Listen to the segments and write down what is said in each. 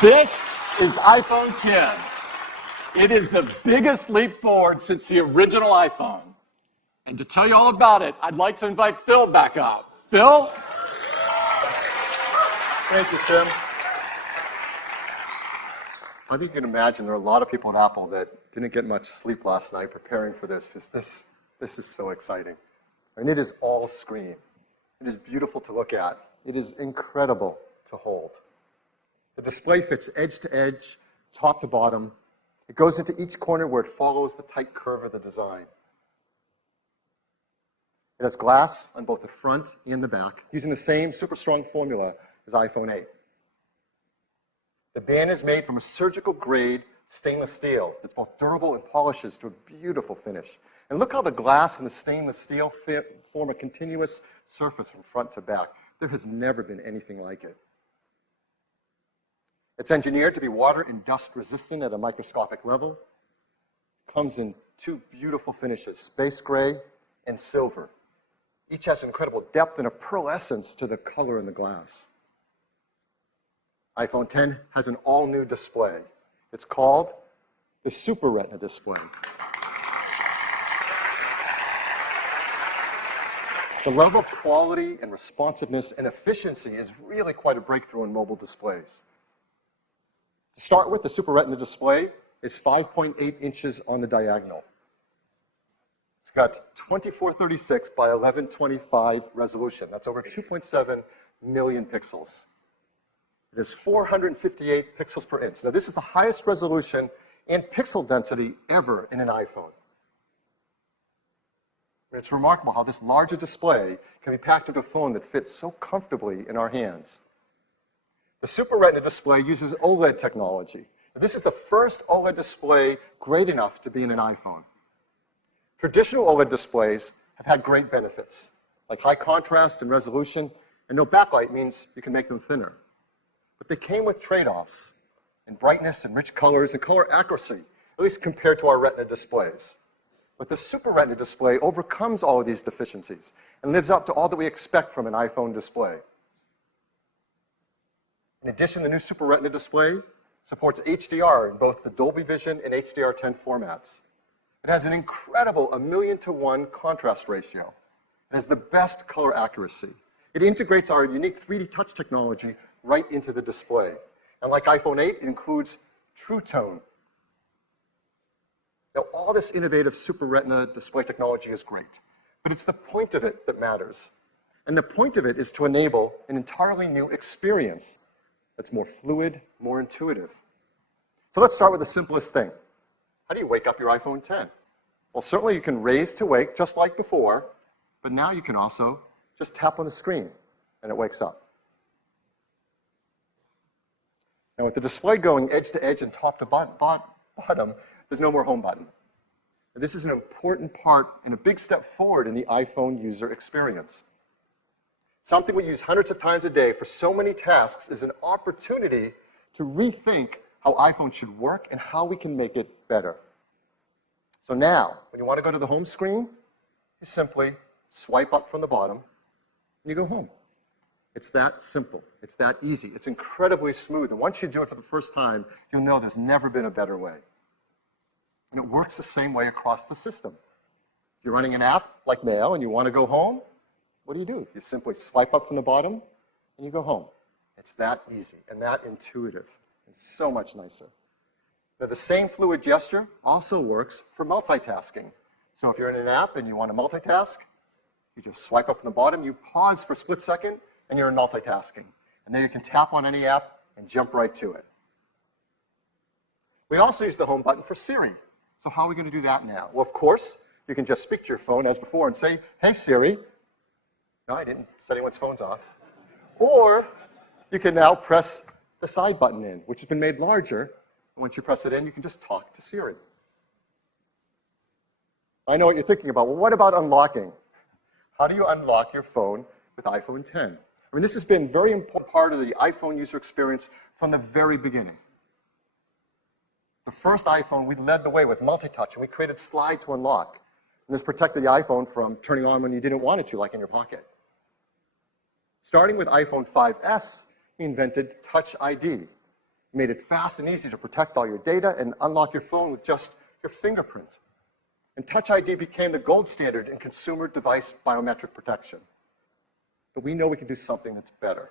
This is iPhone 10. It is the biggest leap forward since the original iPhone. And to tell you all about it, I'd like to invite Phil back up. Phil? Thank you, Tim. I think you can imagine there are a lot of people at Apple that didn't get much sleep last night preparing for this. This is so exciting. And it is all screen. It is beautiful to look at. It is incredible to hold. The display fits edge to edge, top to bottom. It goes into each corner where it follows the tight curve of the design. It has glass on both the front and the back, using the same super strong formula as iPhone 8. The band is made from a surgical grade stainless steel that's both durable and polishes to a beautiful finish. And look how the glass and the stainless steel form a continuous surface from front to back. There has never been anything like it. It's engineered to be water and dust resistant at a microscopic level. It comes in two beautiful finishes, space gray and silver. Each has incredible depth and a pearlescence to the color in the glass. iPhone 10 has an all-new display. It's called the Super Retina display. The level of quality and responsiveness and efficiency is really quite a breakthrough in mobile displays. To start with, the Super Retina display is 5.8 inches on the diagonal. It's got 2436 by 1125 resolution. That's over 2.7 million pixels. It has 458 pixels per inch. Now, this is the highest resolution and pixel density ever in an iPhone. And it's remarkable how this larger display can be packed into a phone that fits so comfortably in our hands. The Super Retina display uses OLED technology. This is the first OLED display great enough to be in an iPhone. Traditional OLED displays have had great benefits, like high contrast and resolution, and no backlight means you can make them thinner. But they came with trade-offs in brightness and rich colors and color accuracy, at least compared to our Retina displays. But the Super Retina display overcomes all of these deficiencies and lives up to all that we expect from an iPhone display. In addition, the new Super Retina display supports HDR in both the Dolby Vision and HDR10 formats. It has an incredible 1,000,000:1 contrast ratio. It has the best color accuracy. It integrates our unique 3D touch technology right into the display. And like iPhone 8, it includes True Tone. Now, all this innovative Super Retina display technology is great, but it's the point of it that matters. And the point of it is to enable an entirely new experience that's more fluid, more intuitive. So let's start with the simplest thing. How do you wake up your iPhone 10? Well, certainly you can raise to wake just like before, but now you can also just tap on the screen and it wakes up. Now, with the display going edge to edge and top to bottom, there's no more home button. And this is an important part and a big step forward in the iPhone user experience. Something we use hundreds of times a day for so many tasks is an opportunity to rethink how iPhone should work and how we can make it better. So now, when you want to go to the home screen, you simply swipe up from the bottom and you go home. It's that simple. It's that easy. It's incredibly smooth. And once you do it for the first time, you'll know there's never been a better way. And it works the same way across the system. If you're running an app like Mail and you want to go home, what do? You simply swipe up from the bottom and you go home. It's that easy and that intuitive. It's so much nicer. Now, the same fluid gesture also works for multitasking. So if you're in an app and you want to multitask, you just swipe up from the bottom, you pause for a split second, and you're in multitasking. And then you can tap on any app and jump right to it. We also use the home button for Siri. So how are we going to do that now? Well, of course, you can just speak to your phone as before and say, "Hey, Siri." No, I didn't set anyone's phones off. Or you can now press the side button in, which has been made larger. And once you press it in, you can just talk to Siri. I know what you're thinking about. Well, what about unlocking? How do you unlock your phone with iPhone 10? I mean, this has been a very important part of the iPhone user experience from the very beginning. The first iPhone, we led the way with multi-touch, and we created Slide to Unlock. And this protected the iPhone from turning on when you didn't want it to, like in your pocket. Starting with iPhone 5S, we invented Touch ID. It made it fast and easy to protect all your data and unlock your phone with just your fingerprint. And Touch ID became the gold standard in consumer device biometric protection. But we know we can do something that's better.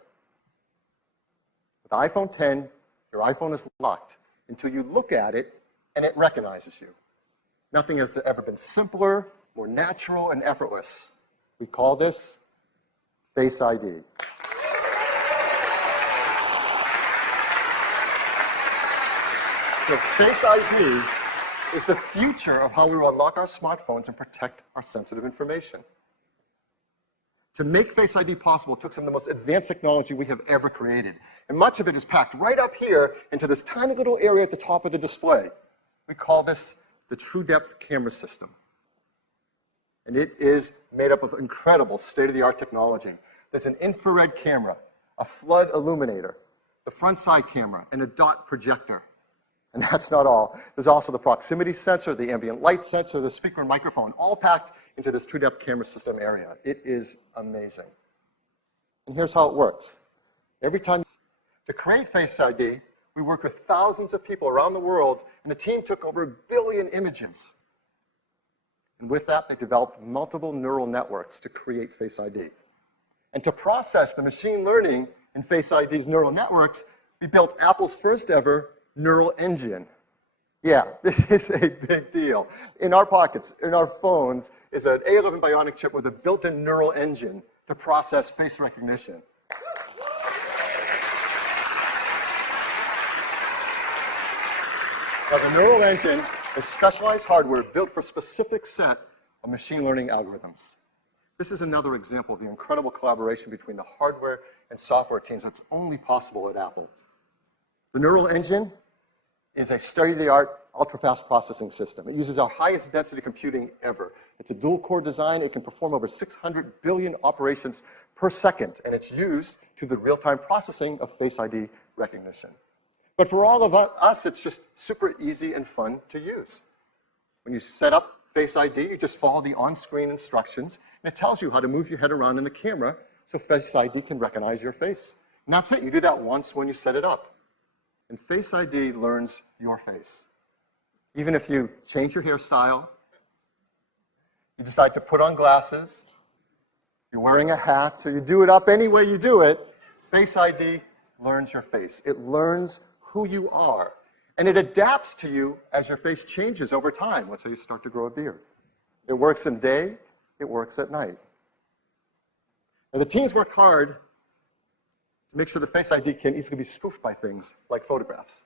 With the iPhone 10, your iPhone is locked until you look at it and it recognizes you. Nothing has ever been simpler, more natural, and effortless. We call this Face ID. So Face ID is the future of how we will unlock our smartphones and protect our sensitive information. To make Face ID possible, it took some of the most advanced technology we have ever created. And much of it is packed right up here into this tiny little area at the top of the display. We call this the True Depth camera system. And it is made up of incredible state-of-the-art technology. There's an infrared camera, a flood illuminator, the front side camera, and a dot projector. And that's not all. There's also the proximity sensor, the ambient light sensor, the speaker and microphone, all packed into this True Depth camera system area. It is amazing. And here's how it works. Every time to create Face ID, we worked with thousands of people around the world, and the team took over 1 billion images. And with that, they developed multiple neural networks to create Face ID. And to process the machine learning in Face ID's neural networks, we built Apple's first ever neural engine. Yeah, this is a big deal. In our pockets, in our phones, is an A11 Bionic chip with a built-in neural engine to process face recognition. Now, the neural engine is specialized hardware built for a specific set of machine learning algorithms. This is another example of the incredible collaboration between the hardware and software teams that's only possible at Apple. The neural engine is a state-of-the-art, ultra-fast processing system. It uses our highest density computing ever. It's a dual-core design. It can perform over 600 billion operations per second, and it's used to the real-time processing of Face ID recognition. But for all of us, it's just super easy and fun to use. When you set up Face ID, you just follow the on-screen instructions, and it tells you how to move your head around in the camera so Face ID can recognize your face. And that's it. You do that once when you set it up. And Face ID learns your face. Even if you change your hairstyle, you decide to put on glasses, you're wearing a hat, so you do it up any way you do it, Face ID learns your face. It learns who you are. And it adapts to you as your face changes over time. That's how you start to grow a beard. It works in day, it works at night. Now, the teams worked hard to make sure the Face ID can easily be spoofed by things like photographs.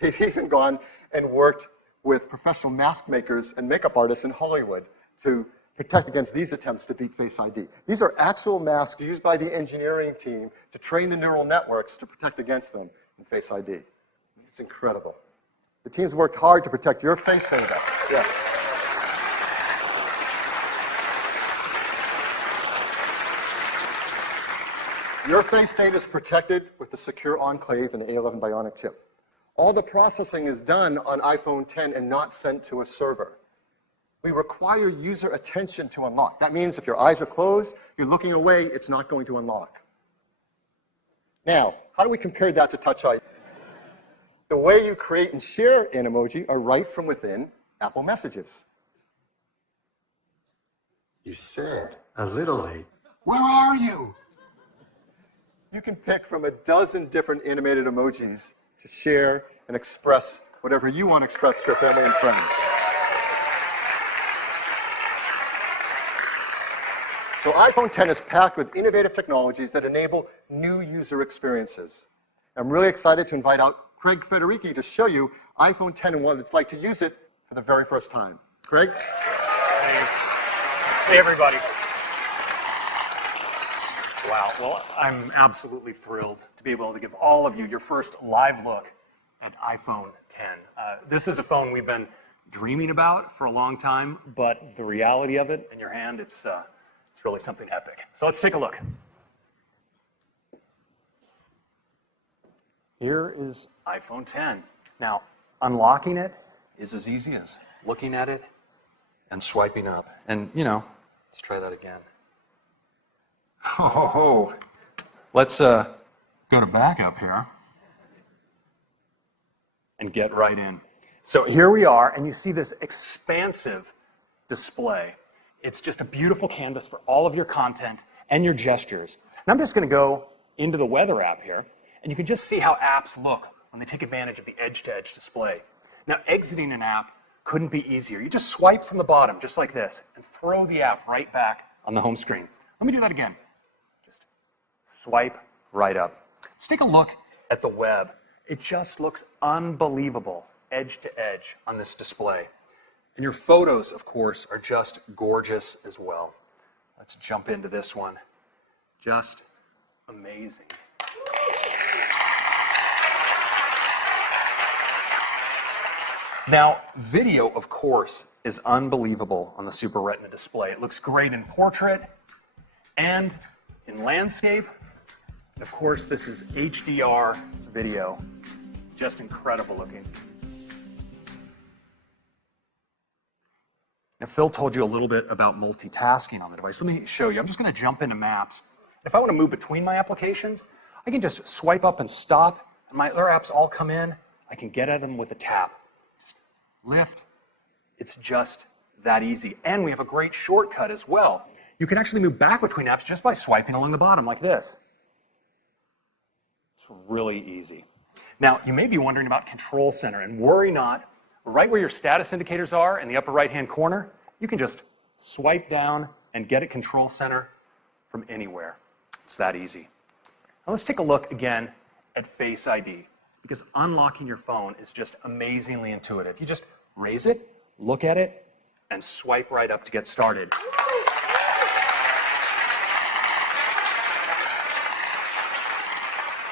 They've even gone and worked with professional mask makers and makeup artists in Hollywood to protect against these attempts to beat Face ID. These are actual masks used by the engineering team to train the neural networks to protect against them in Face ID. It's incredible. The teams worked hard to protect your face data. Yes. Your face data is protected with the secure enclave and the A11 Bionic chip. All the processing is done on iPhone 10 and not sent to a server. We require user attention to unlock. That means if your eyes are closed, you're looking away, it's not going to unlock. Now, how do we compare that to Touch ID? The way you create and share an emoji are right from within Apple Messages. You said a little late. Where are you? You can pick from a dozen different animated emojis to share and express whatever you want to express to your family and friends. So iPhone 10 is packed with innovative technologies that enable new user experiences. I'm really excited to invite out Craig Federici to show you iPhone 10 and what it's like to use it for the very first time. Craig? Hey, everybody. Wow, well, I'm absolutely thrilled to be able to give all of you your first live look at iPhone 10. This is a phone we've been dreaming about for a long time, but the reality of it in your hand, it's really something epic. So let's take a look. Here is iPhone 10. Now, unlocking it is as easy as looking at it and swiping up. And, you know, let's try that again. Let's go to backup here. and get right in. So here we are, and you see this expansive display. It's just a beautiful canvas for all of your content and your gestures. And I'm just going to go into the weather app here, and you can just see how apps look when they take advantage of the edge-to-edge display. Now, exiting an app couldn't be easier. You just swipe from the bottom, just like this, and throw the app right back on the home screen. Let me do that again. Just swipe right up. Let's take a look at the web. It just looks unbelievable, edge to edge on this display. And your photos, of course, are just gorgeous as well. Let's jump into this one. Just amazing. Now, video, of course, is unbelievable on the Super Retina display. It looks great in portrait and in landscape. Of course, this is HDR video. Just incredible looking. Now, Phil told you a little bit about multitasking on the device. Let me show you. I'm just going to jump into Maps. If I want to move between my applications, I can just swipe up and stop, and my other apps all come in. I can get at them with a tap. Just lift. It's just that easy. And we have a great shortcut as well. You can actually move back between apps just by swiping along the bottom like this. It's really easy. Now, you may be wondering about Control Center, and worry not. Right where your status indicators are in the upper right-hand corner, you can just swipe down and get at Control Center from anywhere. It's that easy. Now let's take a look again at Face ID, because unlocking your phone is just amazingly intuitive. You just raise it, look at it, and swipe right up to get started.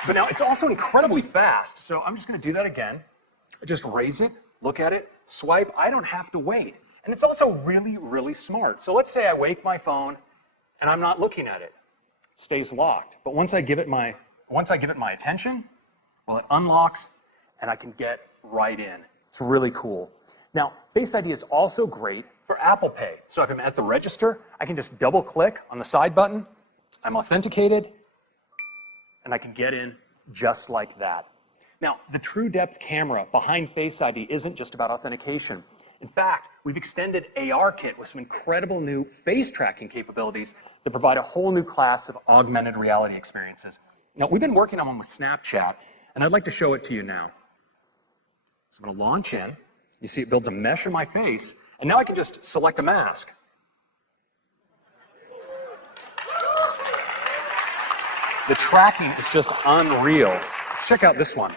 But now it's also incredibly fast, so I'm just going to do that again. I just raise it, look at it, swipe. I don't have to wait. And it's also really, really smart. So let's say I wake my phone and I'm not looking at it. It stays locked. But once I give it my attention, well, it unlocks and I can get right in. It's really cool. Now, Face ID is also great for Apple Pay. So if I'm at the register, I can just double click on the side button. I'm authenticated and I can get in just like that. Now, the true depth camera behind Face ID isn't just about authentication. In fact, we've extended ARKit with some incredible new face tracking capabilities that provide a whole new class of augmented reality experiences. Now, we've been working on one with Snapchat, and I'd like to show it to you now. So I'm going to launch in. You see it builds a mesh in my face, and now I can just select a mask. The tracking is just unreal. Let's check out this one.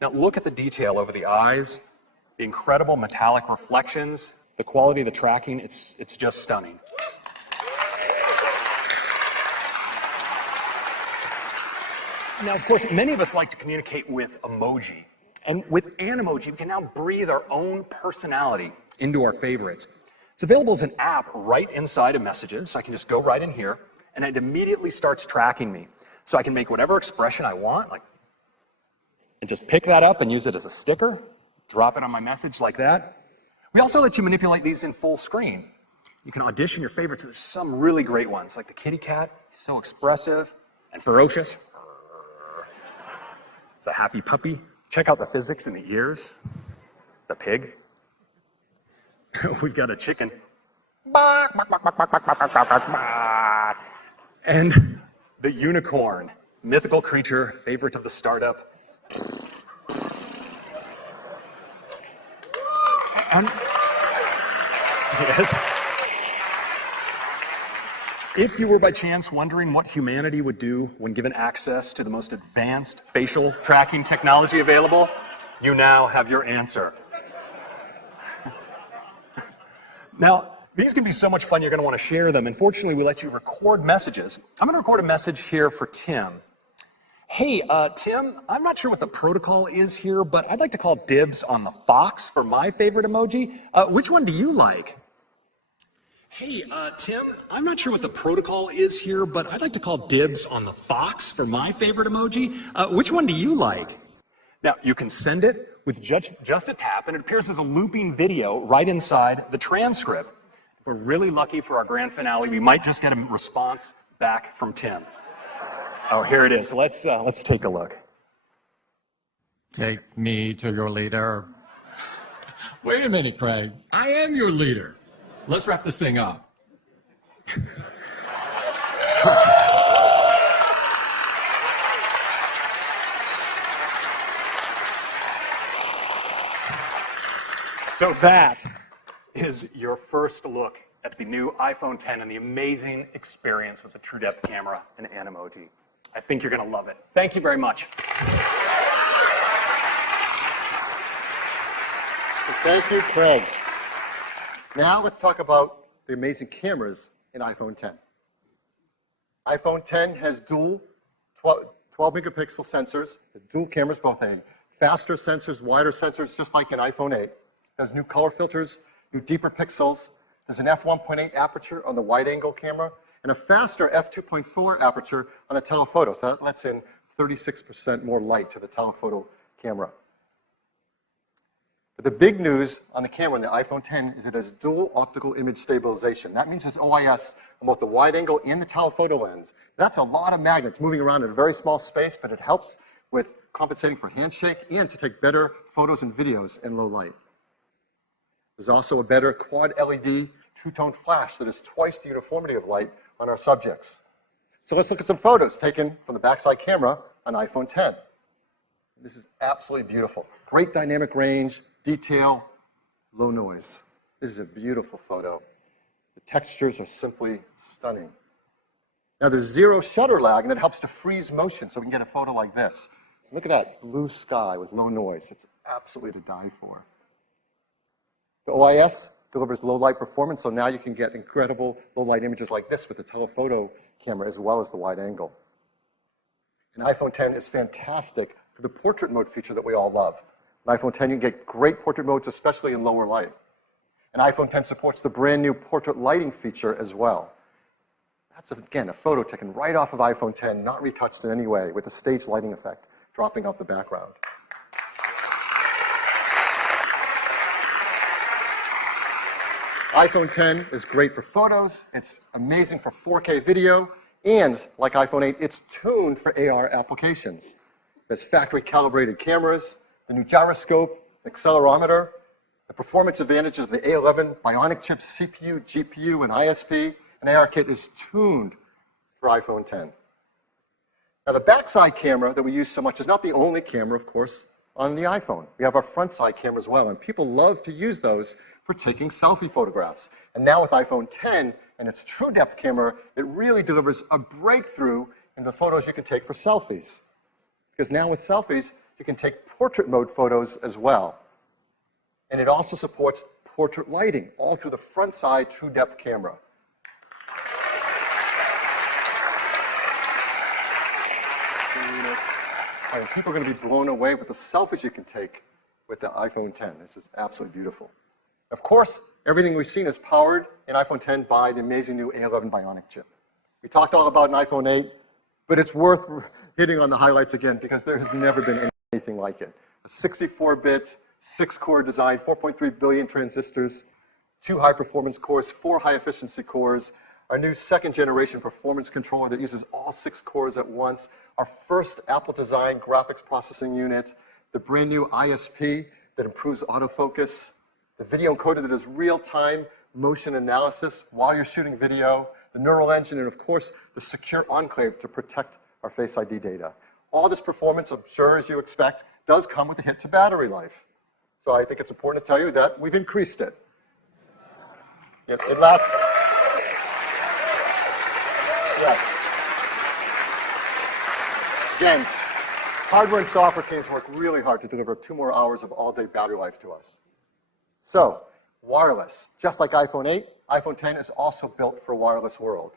Now look at the detail over the eyes, the incredible metallic reflections, the quality of the tracking, it's just stunning. Now, of course, many of us like to communicate with emoji. And with Animoji, we can now breathe our own personality into our favorites. It's available as an app right inside of Messages. I can just go right in here, and it immediately starts tracking me. So I can make whatever expression I want, like, and just pick that up and use it as a sticker, drop it on my message like that. We also let you manipulate these in full screen. You can audition your favorites. There's some really great ones, like the kitty cat, so expressive and ferocious. It's a happy puppy. Check out the physics in the ears. The pig. We've got a chicken. And the unicorn, mythical creature, favorite of the startup. And yes. If you were by chance wondering what humanity would do when given access to the most advanced facial tracking technology available, you now have your answer. Now, these can be so much fun, you're going to want to share them. Unfortunately, we let you record messages. I'm going to record a message here for Tim. Hey, Tim, I'm not sure what the protocol is here, but I'd like to call dibs on the fox for my favorite emoji. Which one do you like? Hey, Tim, I'm not sure what the protocol is here, but I'd like to call dibs on the fox for my favorite emoji. Which one do you like? Now, you can send it with just a tap, and it appears as a looping video right inside the transcript. If we're really lucky for our grand finale, we might just get a response back from Tim. Oh, here it is. Let's take a look. Take me to your leader. Wait a minute, Craig. I am your leader. Let's wrap this thing up. So that is your first look at the new iPhone 10 and the amazing experience with the true depth camera and Animoji. I think you're going to love it. Thank you very much. Thank you, Craig. Now let's talk about the amazing cameras in iPhone 10. iPhone 10 has dual 12 megapixel sensors, dual cameras, both a faster sensors, wider sensors, just like in iPhone 8. It has new color filters, new deeper pixels. There's an f1.8 aperture on the wide-angle camera and a faster f2.4 aperture on the telephoto. So that lets in 36% more light to the telephoto camera. But the big news on the camera in the iPhone 10 is it has dual optical image stabilization. That means there's OIS on both the wide angle and the telephoto lens. That's a lot of magnets moving around in a very small space, but it helps with compensating for handshake and to take better photos and videos in low light. There's also a better quad LED two-tone flash that is twice the uniformity of light on our subjects. So let's look at some photos taken from the backside camera on iPhone 10. This is absolutely beautiful. Great dynamic range, detail, low noise. This is a beautiful photo. The textures are simply stunning. Now there's zero shutter lag, and that helps to freeze motion so we can get a photo like this. Look at that blue sky with low noise. It's absolutely to die for. The OIS delivers low light performance, so now you can get incredible low light images like this with the telephoto camera as well as the wide angle. And iPhone 10 is fantastic for the portrait mode feature that we all love. In iPhone 10, you can get great portrait modes, especially in lower light. And iPhone 10 supports the brand new portrait lighting feature as well. That's, again, a photo taken right off of iPhone 10, not retouched in any way, with a stage lighting effect, dropping out the background. iPhone 10 is great for photos, it's amazing for 4K video, and like iPhone 8, it's tuned for AR applications. There's factory calibrated cameras, the new gyroscope, accelerometer, the performance advantages of the A11 Bionic chip CPU, GPU, and ISP, and ARKit is tuned for iPhone 10. Now the backside camera that we use so much is not the only camera, of course, on the iPhone. We have our front side camera as well, and people love to use those for taking selfie photographs. And now with iPhone 10 and its true depth camera, it really delivers a breakthrough in the photos you can take for selfies. Because now with selfies, you can take portrait mode photos as well. And it also supports portrait lighting all through the front side true depth camera. And people are going to be blown away with the selfies you can take with the iPhone 10. This is absolutely beautiful. Of course, everything we've seen is powered in iPhone 10 by the amazing new A11 Bionic chip. We talked all about an iPhone 8, but it's worth hitting on the highlights again because there has never been anything like it. A 64-bit, 6-core design, 4.3 billion transistors, 2 high-performance cores, 4 high-efficiency cores, our new second-generation performance controller that uses all 6 cores at once, our first Apple-designed graphics processing unit, the brand new ISP that improves autofocus, the video encoder that does real-time motion analysis while you're shooting video, the neural engine, and of course, the secure enclave to protect our Face ID data. All this performance, I'm sure as you expect, does come with a hit to battery life. So I think it's important to tell you that we've increased it. It lasts. Yes. Again, hardware and software teams work really hard to deliver 2 more hours of all-day battery life to us. So, wireless. Just like iPhone 8, iPhone 10 is also built for a wireless world.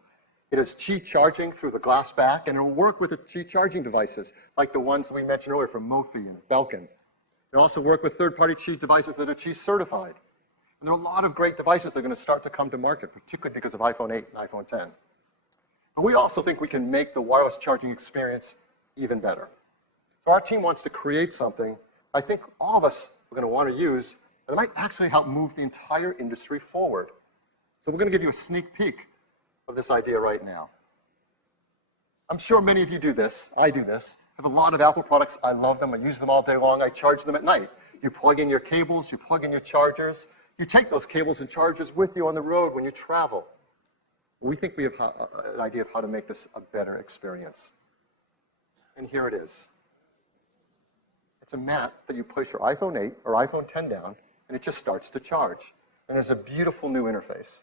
It has Qi charging through the glass back, and it will work with the Qi charging devices, like the ones we mentioned earlier from Mophie and Belkin. It will also work with third-party Qi devices that are Qi certified. And there are a lot of great devices that are going to start to come to market, particularly because of iPhone 8 and iPhone 10. But we also think we can make the wireless charging experience even better. So our team wants to create something I think all of us are going to want to use that might actually help move the entire industry forward. So we're going to give you a sneak peek of this idea right now. I'm sure many of you do this. I do this. I have a lot of Apple products. I love them. I use them all day long. I charge them at night. You plug in your cables, you plug in your chargers. You take those cables and chargers with you on the road when you travel. We think we have an idea of how to make this a better experience. And here it is. It's a mat that you place your iPhone 8 or iPhone 10 down, and it just starts to charge. And there's a beautiful new interface.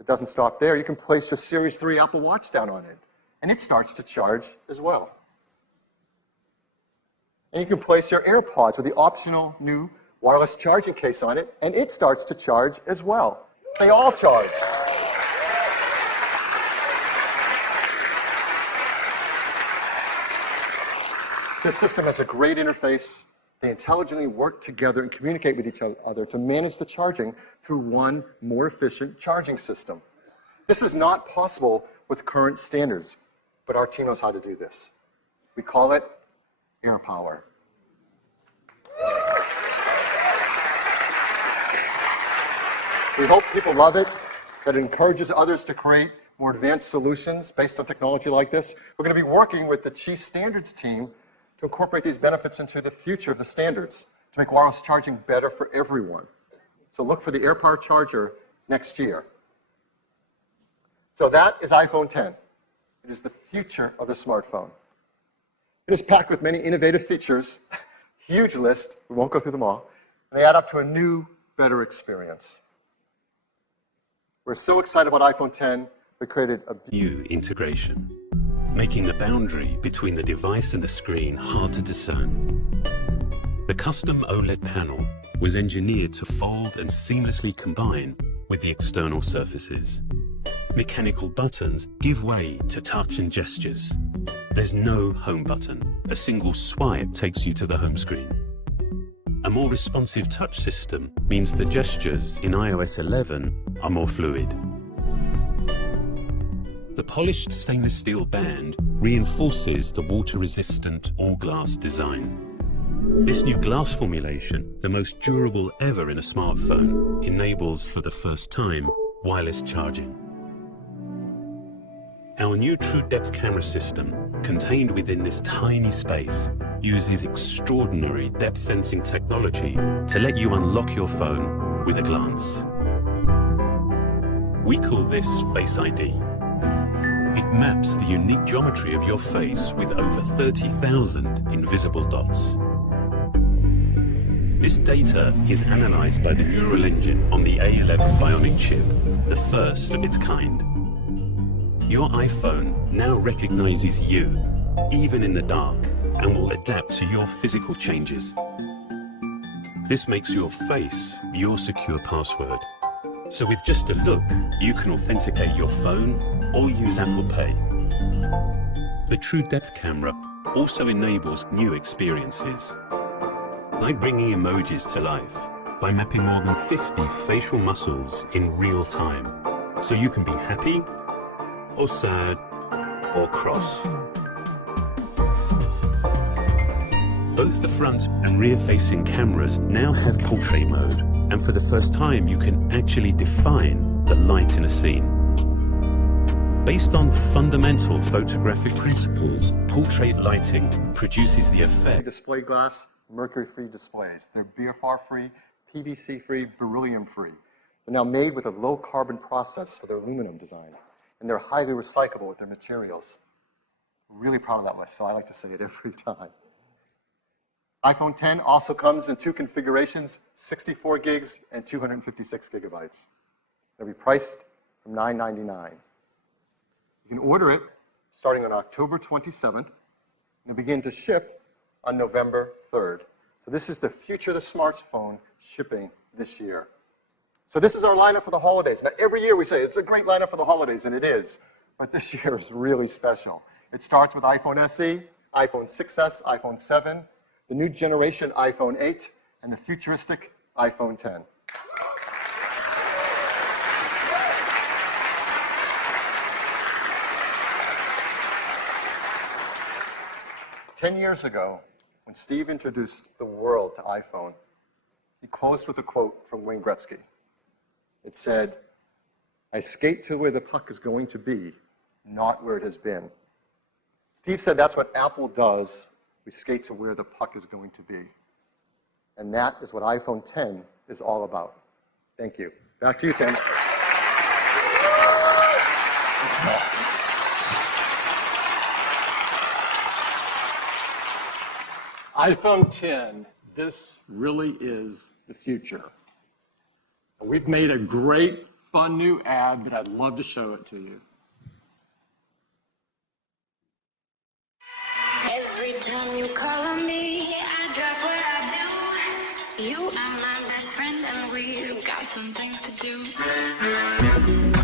It doesn't stop there. You can place your Series 3 Apple Watch down on it, and it starts to charge as well. And you can place your AirPods with the optional new wireless charging case on it, and it starts to charge as well. They all charge. This system has a great interface. They intelligently work together and communicate with each other to manage the charging through one more efficient charging system. This is not possible with current standards, but our team knows how to do this. We call it AirPower. We hope people love it, that it encourages others to create more advanced solutions based on technology like this. We're going to be working with the Chief Standards team to incorporate these benefits into the future of the standards to make wireless charging better for everyone. So look for the AirPower charger next year. So that is iPhone 10. It is the future of the smartphone. It is packed with many innovative features, huge list, we won't go through them all, and they add up to a new, better experience. We're so excited about iPhone 10, we created a new integration, making the boundary between the device and the screen hard to discern. The custom OLED panel was engineered to fold and seamlessly combine with the external surfaces. Mechanical buttons give way to touch and gestures. There's no home button. A single swipe takes you to the home screen. A more responsive touch system means the gestures in iOS 11 are more fluid. The polished stainless steel band reinforces the water-resistant all-glass design. This new glass formulation, the most durable ever in a smartphone, enables for the first time wireless charging. Our new True Depth camera system, contained within this tiny space, uses extraordinary depth sensing technology to let you unlock your phone with a glance. We call this Face ID. It maps the unique geometry of your face with over 30,000 invisible dots. This data is analyzed by the neural engine on the A11 Bionic chip, the first of its kind. Your iPhone now recognizes you, even in the dark, and will adapt to your physical changes. This makes your face your secure password. So with just a look, you can authenticate your phone or use Apple Pay. The True Depth camera also enables new experiences, like bringing emojis to life by mapping more than 50 facial muscles in real time, so you can be happy or sad or cross. Both the front and rear-facing cameras now have portrait mode, and for the first time you can actually define the light in a scene. Based on fundamental photographic principles, portrait lighting produces the effect. display glass, mercury-free displays. They're BFR-free, PVC-free, beryllium-free. They're now made with a low-carbon process for their aluminum design, and they're highly recyclable with their materials. I'm really proud of that list, so I like to say it every time. iPhone 10 also comes in two configurations, 64 gigs and 256 gigabytes. They'll be priced from $999. You can order it starting on October 27th, and they'll begin to ship on November 3rd. So this is the future of the smartphone shipping this year. So this is our lineup for the holidays. Now, every year we say it's a great lineup for the holidays, and it is. But this year is really special. It starts with iPhone SE, iPhone 6S, iPhone 7, the new generation iPhone 8, and the futuristic iPhone 10. Ten years ago, when Steve introduced the world to iPhone, he closed with a quote from Wayne Gretzky. It said, "I skate to where the puck is going to be, not where it has been." Steve said that's what Apple does. We skate to where the puck is going to be. And that is what iPhone 10 is all about. Thank you. Back to you, Tim. iPhone 10, this really is the future. We've made a great, fun new ad that I'd love to show it to you. Every time you call on me, I drop what I do. You are my best friend and we've got some things to do.